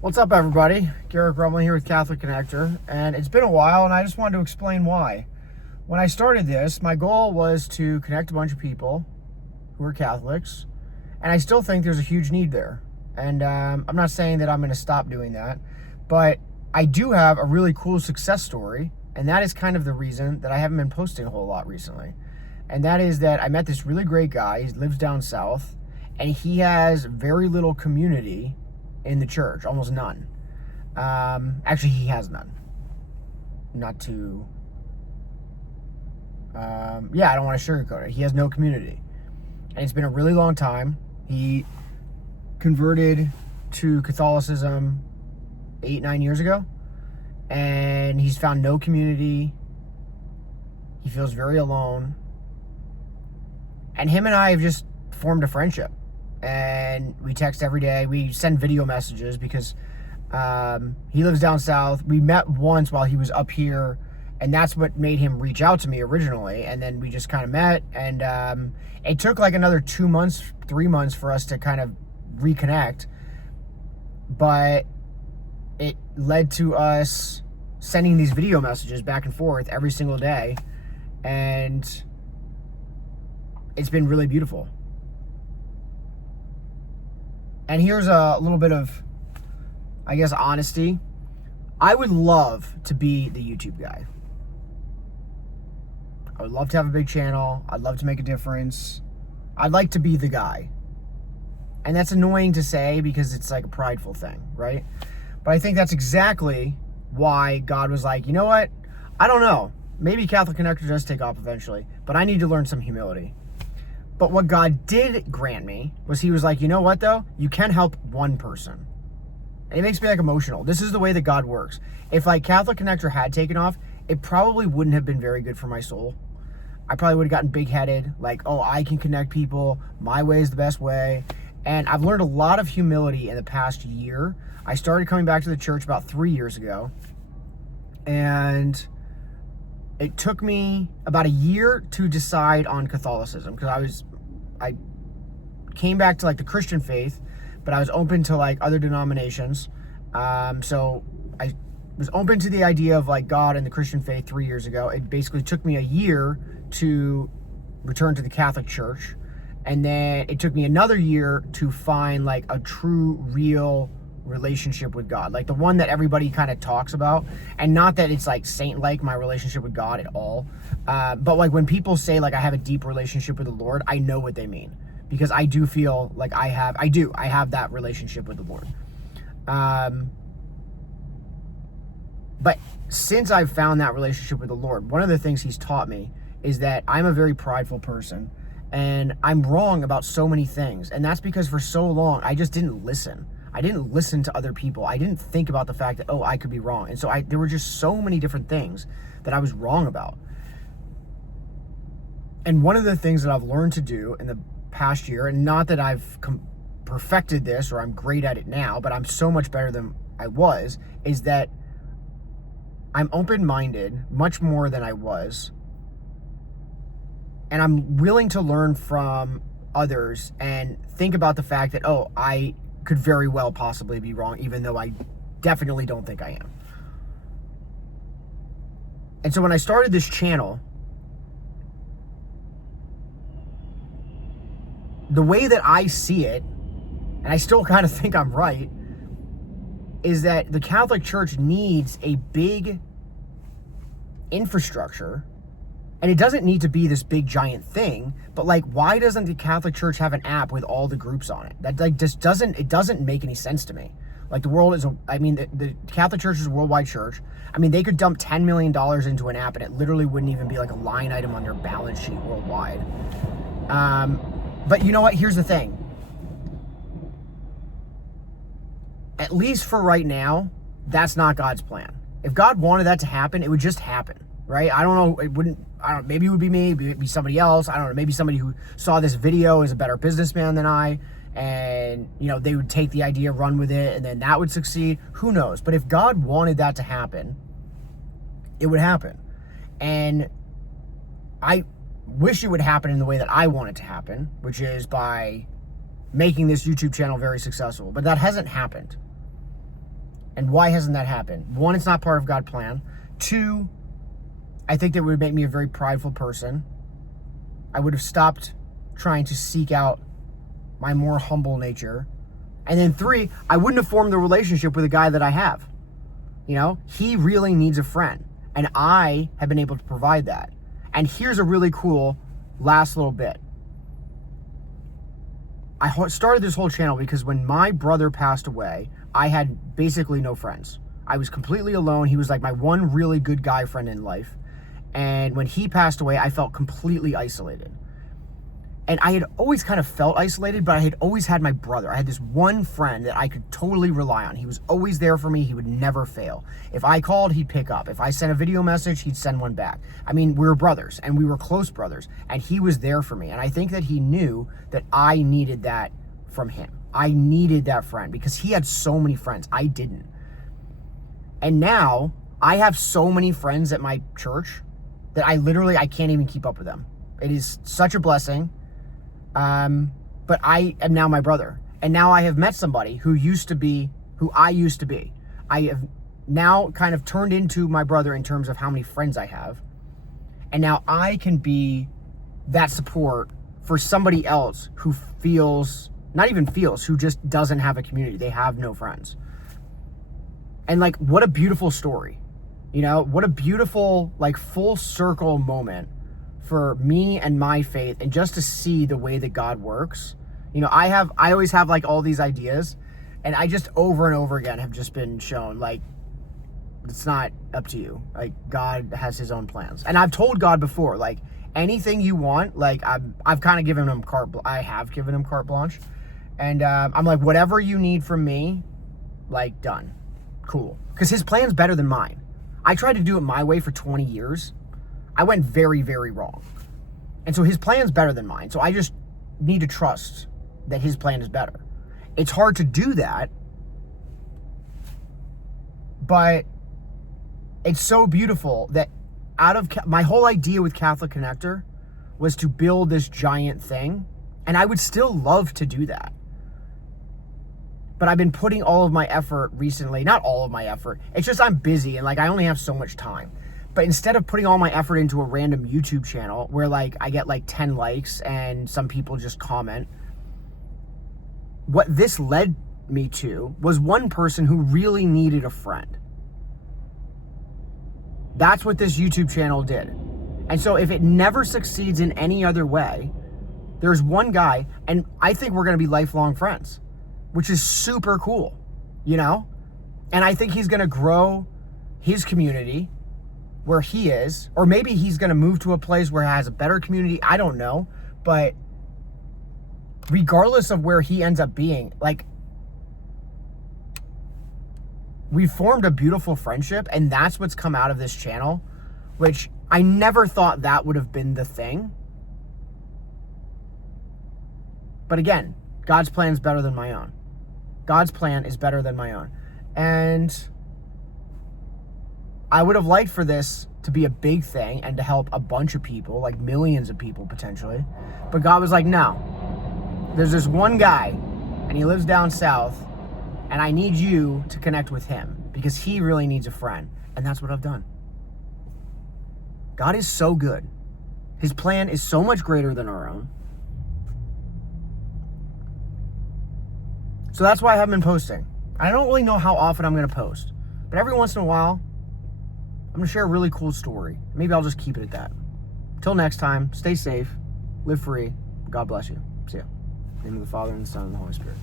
What's up, everybody? Garrett Grumley here with Catholic Connector, and it's been a while, and I just wanted to explain why. When I started this, my goal was to connect a bunch of people who are Catholics, and I still think there's a huge need there. And I'm not saying that I'm going to stop doing that, but I do have a really cool success story, and that is kind of the reason that I haven't been posting a whole lot recently. And that is that I met this really great guy. He lives down south, and he has very little community in the church, almost none. Actually, he has none. Not to, I don't want to sugarcoat it. He has no community. And it's been a really long time. He converted to Catholicism 8-9 years ago, and he's found no community. He feels very alone. And him and I have just formed a friendship. And we text every day. We send video messages because he lives down south. We met once while he was up here, and that's what made him reach out to me originally. And then we just kind of met, and it took like another 2 months, 3 months for us to kind of reconnect. But it led to us sending these video messages back and forth every single day, and it's been really beautiful. And here's a little bit of, I guess, honesty. I would love to be the YouTube guy. I would love to have a big channel. I'd love to make a difference. I'd like to be the guy. And that's annoying to say because it's like a prideful thing, right? But I think that's exactly why God was like, you know what? I don't know. Maybe Catholic Connector does take off eventually, but I need to learn some humility. But what God did grant me was he was like, you know what though? You can help one person. And it makes me like emotional. This is the way that God works. If like Catholic Connector had taken off, it probably wouldn't have been very good for my soul. I probably would have gotten big-headed, like, oh, I can connect people. My way is the best way. And I've learned a lot of humility in the past year. I started coming back to the church about 3 years ago. And it took me about a year to decide on Catholicism because I came back to like the Christian faith, but I was open to like other denominations. So I was open to the idea of like God and the Christian faith 3 years ago. It basically took me a year to return to the Catholic Church. And then it took me another year to find like a true, real relationship with God, like the one that everybody kind of talks about. And not that it's like saint-like, my relationship with God at all, but like when people say like I have a deep relationship with the Lord, I know what they mean, because I do feel like I have that relationship with the Lord. But since I've found that relationship with the Lord, one of the things he's taught me is that I'm a very prideful person, and I'm wrong about so many things. And that's because for so long I just didn't listen. I didn't listen to other people. I didn't think about the fact that, oh, I could be wrong. And so there were just so many different things that I was wrong about. And one of the things that I've learned to do in the past year, and not that I've perfected this or I'm great at it now, but I'm so much better than I was, is that I'm open-minded much more than I was. And I'm willing to learn from others and think about the fact that, oh, I could very well possibly be wrong, even though I definitely don't think I am. And so when I started this channel, the way that I see it, and I still kind of think I'm right, is that the Catholic Church needs a big infrastructure. And it doesn't need to be this big giant thing, but like, why doesn't the Catholic Church have an app with all the groups on it? That like just doesn't make any sense to me. Like the world is, the Catholic Church is a worldwide church. I mean, they could dump $10 million into an app and it literally wouldn't even be like a line item on their balance sheet worldwide. But you know what? Here's the thing. At least for right now, that's not God's plan. If God wanted that to happen, it would just happen. Right? I don't know. Maybe it would be me, maybe it'd be somebody else. I don't know. Maybe somebody who saw this video is a better businessman than I, and they would take the idea, run with it, and then that would succeed. Who knows? But if God wanted that to happen, it would happen. And I wish it would happen in the way that I want it to happen, which is by making this YouTube channel very successful. But that hasn't happened. And why hasn't that happened? One, it's not part of God's plan. Two, I think that would make me a very prideful person. I would have stopped trying to seek out my more humble nature. And then three, I wouldn't have formed the relationship with a guy that I have. You know, he really needs a friend. And I have been able to provide that. And here's a really cool last little bit. I started this whole channel because when my brother passed away, I had basically no friends. I was completely alone. He was like my one really good guy friend in life. And when he passed away, I felt completely isolated. And I had always kind of felt isolated, but I had always had my brother. I had this one friend that I could totally rely on. He was always there for me. He would never fail. If I called, he'd pick up. If I sent a video message, he'd send one back. I mean, we were brothers, and we were close brothers, and he was there for me. And I think that he knew that I needed that from him. I needed that friend because he had so many friends. I didn't. And now I have so many friends at my church that I can't even keep up with them. It is such a blessing. But I am now my brother. And now I have met somebody who I used to be. I have now kind of turned into my brother in terms of how many friends I have. And now I can be that support for somebody else who who just doesn't have a community. They have no friends. And like, what a beautiful story. You know, what a beautiful, like, full circle moment for me and my faith, and just to see the way that God works. You know, I always have like all these ideas, and I just over and over again have just been shown like, it's not up to you. Like, God has his own plans. And I've told God before, like, anything you want, like, I've kind of given him carte blanche. And I'm like, whatever you need from me, like, done. Cool. Because his plan's better than mine. I tried to do it my way for 20 years. I went very, very wrong. And so his plan's better than mine. So I just need to trust that his plan is better. It's hard to do that, but it's so beautiful that my whole idea with Catholic Connector was to build this giant thing. And I would still love to do that. But I've been putting all of my effort recently, not all of my effort. It's just I'm busy and like I only have so much time. But instead of putting all my effort into a random YouTube channel where like I get like 10 likes and some people just comment, what this led me to was one person who really needed a friend. That's what this YouTube channel did. And so if it never succeeds in any other way, there's one guy, and I think we're going to be lifelong friends, which is super cool, you know? And I think he's going to grow his community where he is, or maybe he's going to move to a place where it has a better community. I don't know. But regardless of where he ends up being, like, we formed a beautiful friendship, and that's what's come out of this channel, which I never thought that would have been the thing. But again, God's plan is better than my own. God's plan is better than my own. And I would have liked for this to be a big thing and to help a bunch of people, like millions of people potentially. But God was like, no. There's this one guy, and he lives down south, and I need you to connect with him because he really needs a friend. And that's what I've done. God is so good. His plan is so much greater than our own. So that's why I haven't been posting. I don't really know how often I'm going to post. But every once in a while, I'm going to share a really cool story. Maybe I'll just keep it at that. Till next time, stay safe, live free. God bless you. See ya. In the name of the Father, and the Son, and the Holy Spirit.